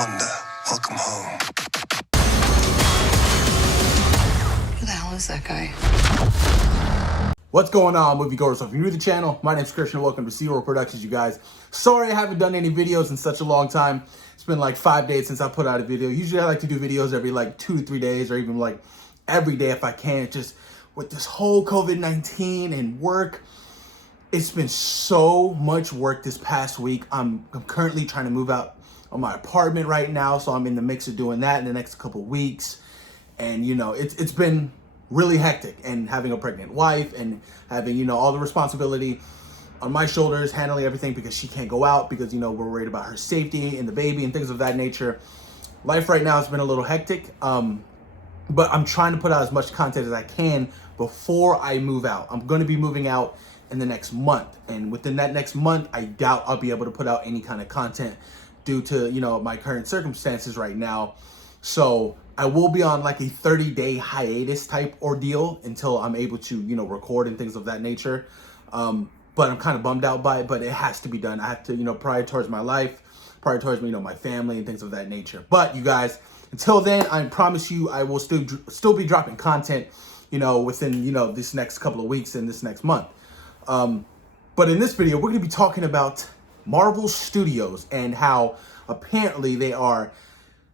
Wanda, welcome home. Who the hell is that guy? What's going on, moviegoers? So if you're new to the channel, my name's Christian. Welcome to Zero Productions, you guys. Sorry I haven't done any videos in such a long time. It's been like 5 days since I put out a video. Usually I like to do videos every like 2 to 3 days, or even like every day if I can. It's just with this whole COVID-19 and work, it's been so much work this past week. I'm currently trying to move out of my apartment right now, so I'm in the mix of doing that in the next couple weeks. And you know, it's been really hectic, and having a pregnant wife and having, you know, all the responsibility on my shoulders, handling everything because she can't go out because, you know, we're worried about her safety and the baby and things of that nature. Life right now has been a little hectic, but I'm trying to put out as much content as I can before I move out. I'm going to be moving out in the next month, and within that next month, I doubt I'll be able to put out any kind of content due to, you know, my current circumstances right now. So I will be on like a 30-day hiatus type ordeal until I'm able to, you know, record and things of that nature. But I'm kind of bummed out by it, but it has to be done. I have to, you know, prioritize my life, prioritize, you know, my family and things of that nature. But you guys, until then, I promise you I will still be dropping content, you know, within, you know, this next couple of weeks and this next month. But in this video, we're going to be talking about Marvel Studios and how apparently they are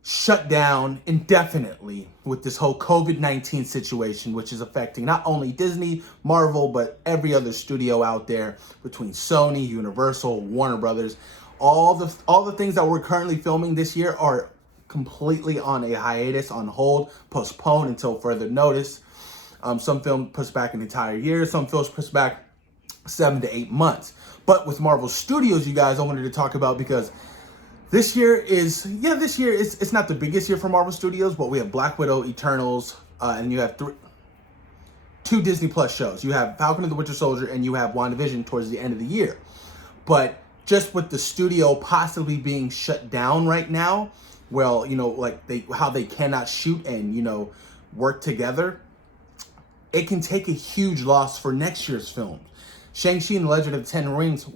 shut down indefinitely with this whole COVID-19 situation, which is affecting not only Disney, Marvel, but every other studio out there between Sony, Universal, Warner Brothers. All the things that we're currently filming this year are completely on a hiatus, on hold, postponed until further notice. Some films pushed back an entire year, some films pushed back 7 to 8 months. But with Marvel Studios, you guys, I wanted to talk about, because this year is it's not the biggest year for Marvel Studios, but we have Black Widow, Eternals, and you have two Disney Plus shows. You have Falcon and the Winter Soldier, and you have WandaVision towards the end of the year. But just with the studio possibly being shut down right now, well, you know, like how they cannot shoot and, you know, work together, it can take a huge loss for next year's film. Shang-Chi and the Legend of the Ten Rings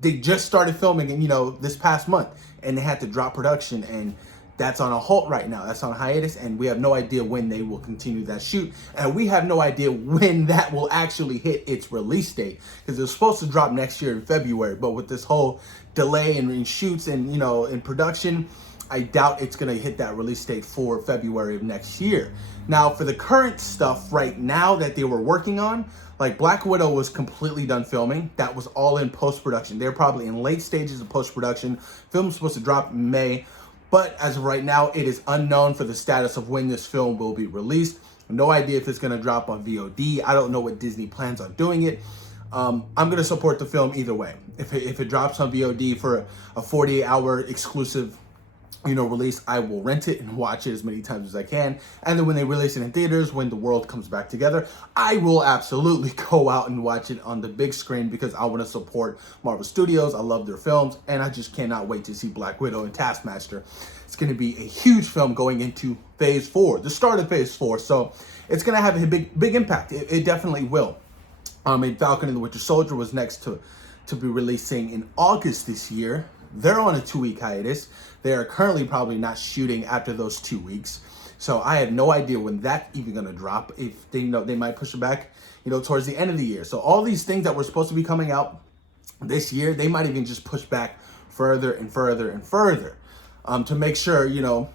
they just started filming, and, you know, this past month, and they had to drop production, and that's on a halt right now. That's on hiatus, and we have no idea when they will continue that shoot, and we have no idea when that will actually hit its release date, because it was supposed to drop next year in February, but with this whole delay in shoots and, you know, in production, I doubt it's going to hit that release date for February of next year. Now, for the current stuff right now that they were working on, like Black Widow was completely done filming. That was all in post-production. They're probably in late stages of post-production. Film's supposed to drop in May, but as of right now, it is unknown for the status of when this film will be released. No idea if it's going to drop on VOD. I don't know what Disney plans on doing it. I'm going to support the film either way. If it drops on VOD for a 48-hour exclusive, you know, release, I will rent it and watch it as many times as I can. And then when they release it in theaters, when the world comes back together, I will absolutely go out and watch it on the big screen, because I want to support Marvel Studios. I love their films, and I just cannot wait to see Black Widow and Taskmaster. It's going to be a huge film going into Phase 4, the start of Phase 4. So it's going to have a big impact. It definitely will. And Falcon and the Winter Soldier was next to be releasing in August this year. They're on a 2-week hiatus. They are currently probably not shooting after those 2 weeks. So I have no idea when that's even going to drop. If they know, they might push it back, you know, towards the end of the year. So all these things that were supposed to be coming out this year, they might even just push back further and further and further, to make sure, you know,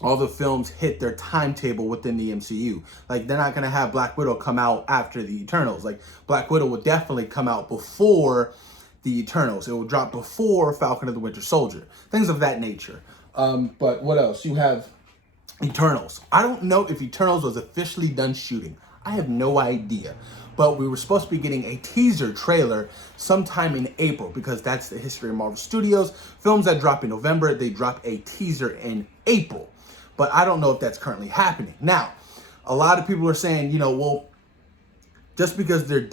all the films hit their timetable within the MCU. Like, they're not going to have Black Widow come out after the Eternals. Like, Black Widow will definitely come out before the Eternals. It will drop before Falcon and the Winter Soldier. Things of that nature. But what else? You have Eternals. I don't know if Eternals was officially done shooting. I have no idea. But we were supposed to be getting a teaser trailer sometime in April, because that's the history of Marvel Studios. Films that drop in November, they drop a teaser in April. But I don't know if that's currently happening. Now, a lot of people are saying, you know, well, just because they're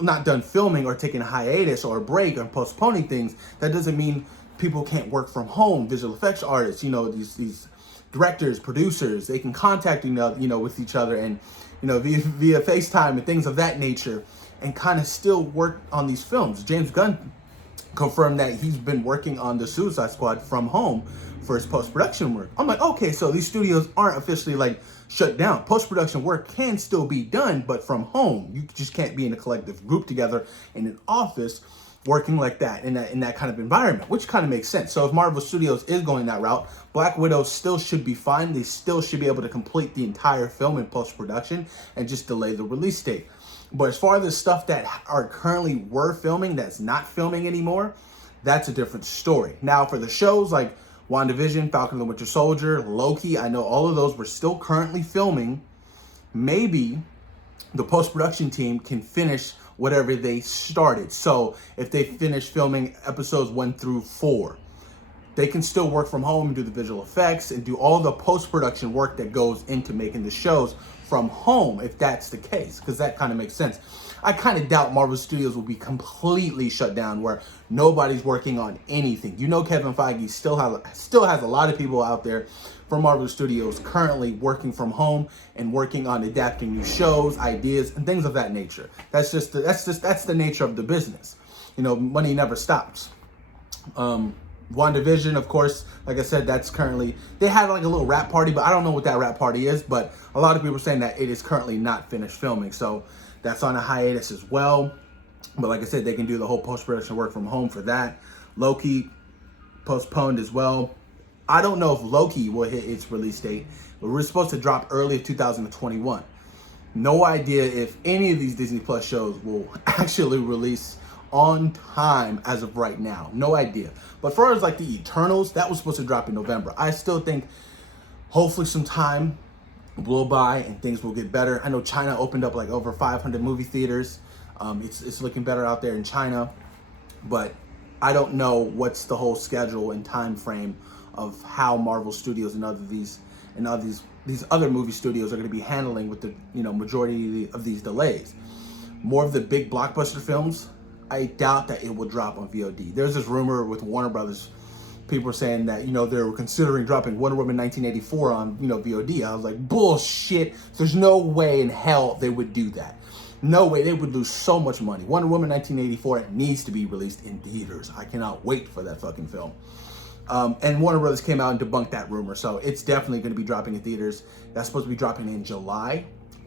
not done filming or taking a hiatus or a break or postponing things, that doesn't mean people can't work from home. Visual effects artists, you know, these directors, producers, they can contact, you know, with each other, and, you know, via FaceTime and things of that nature, and kind of still work on these films. James Gunn confirmed that he's been working on the Suicide Squad from home for his post-production work. I'm like, okay, so these studios aren't officially like shut down. Post-production work can still be done, but from home. You just can't be in a collective group together in an office working like that in that kind of environment, which kind of makes sense. So if Marvel Studios is going that route, Black Widow still should be fine. They still should be able to complete the entire film in post-production and just delay the release date. But as far as the stuff that are currently were filming that's not filming anymore, that's a different story. Now for the shows like WandaVision, Falcon and the Winter Soldier, Loki, I know all of those were still currently filming. Maybe the post-production team can finish whatever they started. So if they finish filming episodes 1 through 4, they can still work from home and do the visual effects and do all the post-production work that goes into making the shows from home, if that's the case, because that kind of makes sense. I kind of doubt Marvel Studios will be completely shut down where nobody's working on anything. You know, Kevin Feige still has a lot of people out there from Marvel Studios currently working from home and working on adapting new shows, ideas, and things of that nature. That's the nature of the business. You know, money never stops. WandaVision, of course, like I said, that's currently, they had like a little rap party, but I don't know what that rap party is, but a lot of people are saying that it is currently not finished filming, so that's on a hiatus as well. But like I said, they can do the whole post-production work from home for that. Loki postponed as well. I don't know if Loki will hit its release date, but we're supposed to drop early of 2021. No idea if any of these Disney Plus shows will actually release on time as of right now. No idea. But as far as like the Eternals, that was supposed to drop in November. I still think hopefully some time will by and things will get better. I know China opened up like over 500 movie theaters. It's looking better out there in China, but I don't know what's the whole schedule and time frame of how Marvel Studios and these other movie studios are going to be handling with the majority of these delays. More of the big blockbuster films, I doubt that it will drop on VOD. There's this rumor with Warner Brothers. People are saying that, they were considering dropping Wonder Woman 1984 on, VOD. I was like, bullshit. There's no way in hell they would do that. No way. They would lose so much money. Wonder Woman 1984 needs to be released in theaters. I cannot wait for that fucking film. And Warner Brothers came out and debunked that rumor. So it's definitely going to be dropping in theaters. That's supposed to be dropping in July.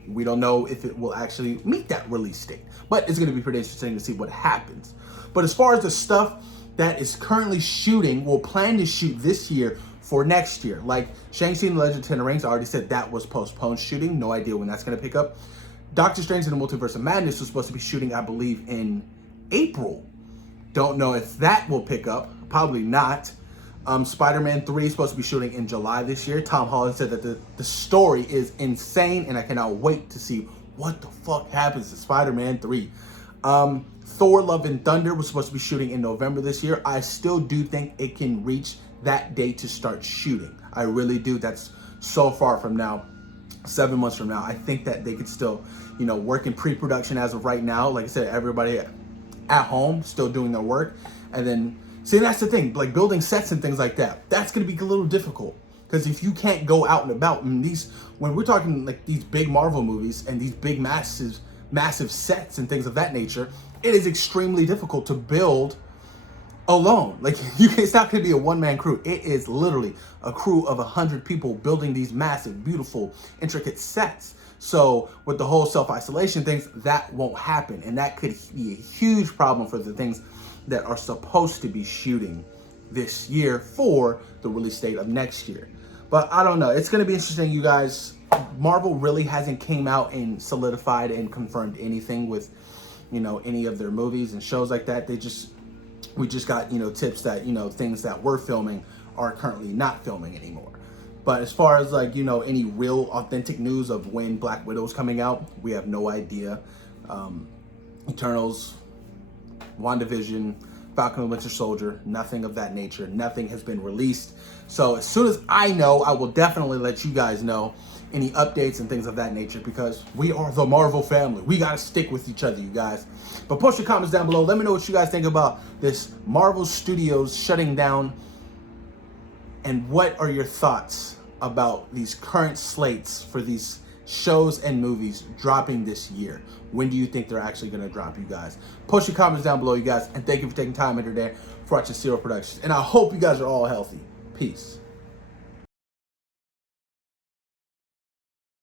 We don't know if it will actually meet that release date, but it's going to be pretty interesting to see what happens. But as far as the stuff that is currently shooting, will plan to shoot this year for next year. Like Shang-Chi and the Legend of Ten Rings, I already said that was postponed shooting. No idea when that's going to pick up. Doctor Strange and the Multiverse of Madness was supposed to be shooting, I believe, in April. Don't know if that will pick up. Probably not. Spider-Man 3 is supposed to be shooting in July this year. Tom Holland said that the story is insane, and I cannot wait to see what the fuck happens to Spider-Man 3. Thor Love and Thunder was supposed to be shooting in November this year. I still do think it can reach that date to start shooting. I really do. That's so far from now, 7 months from now. I think that they could still, work in pre-production as of right now. Like I said, everybody at home still doing their work. And then, see, that's the thing, like building sets and things like that. That's going to be a little difficult. Because if you can't go out and about, and when we're talking like these big Marvel movies and these big massive sets and things of that nature, it is extremely difficult to build alone. Like it's not going to be a one-man crew. It is literally a crew of 100 people building these massive, beautiful, intricate sets. So with the whole self-isolation things, that won't happen. And that could be a huge problem for the things that are supposed to be shooting this year for the release date of next year. But I don't know. It's going to be interesting, you guys. Marvel really hasn't came out and solidified and confirmed anything with, any of their movies and shows like that. We just got, tips that, things that we're filming are currently not filming anymore. But as far as like, any real authentic news of when Black Widow is coming out, we have no idea. Eternals, WandaVision, Falcon and the Winter Soldier, nothing of that nature. Nothing has been released. So as soon as I know, I will definitely let you guys know any updates and things of that nature, because we are the Marvel family. We got to stick with each other, you guys. But post your comments down below. Let me know what you guys think about this Marvel Studios shutting down, and what are your thoughts about these current slates for these shows and movies dropping this year. When do you think they're actually going to drop, you guys? Post your comments down below, you guys. And thank you for taking time out of your day for watching Zero Productions. And I hope you guys are all healthy. Peace.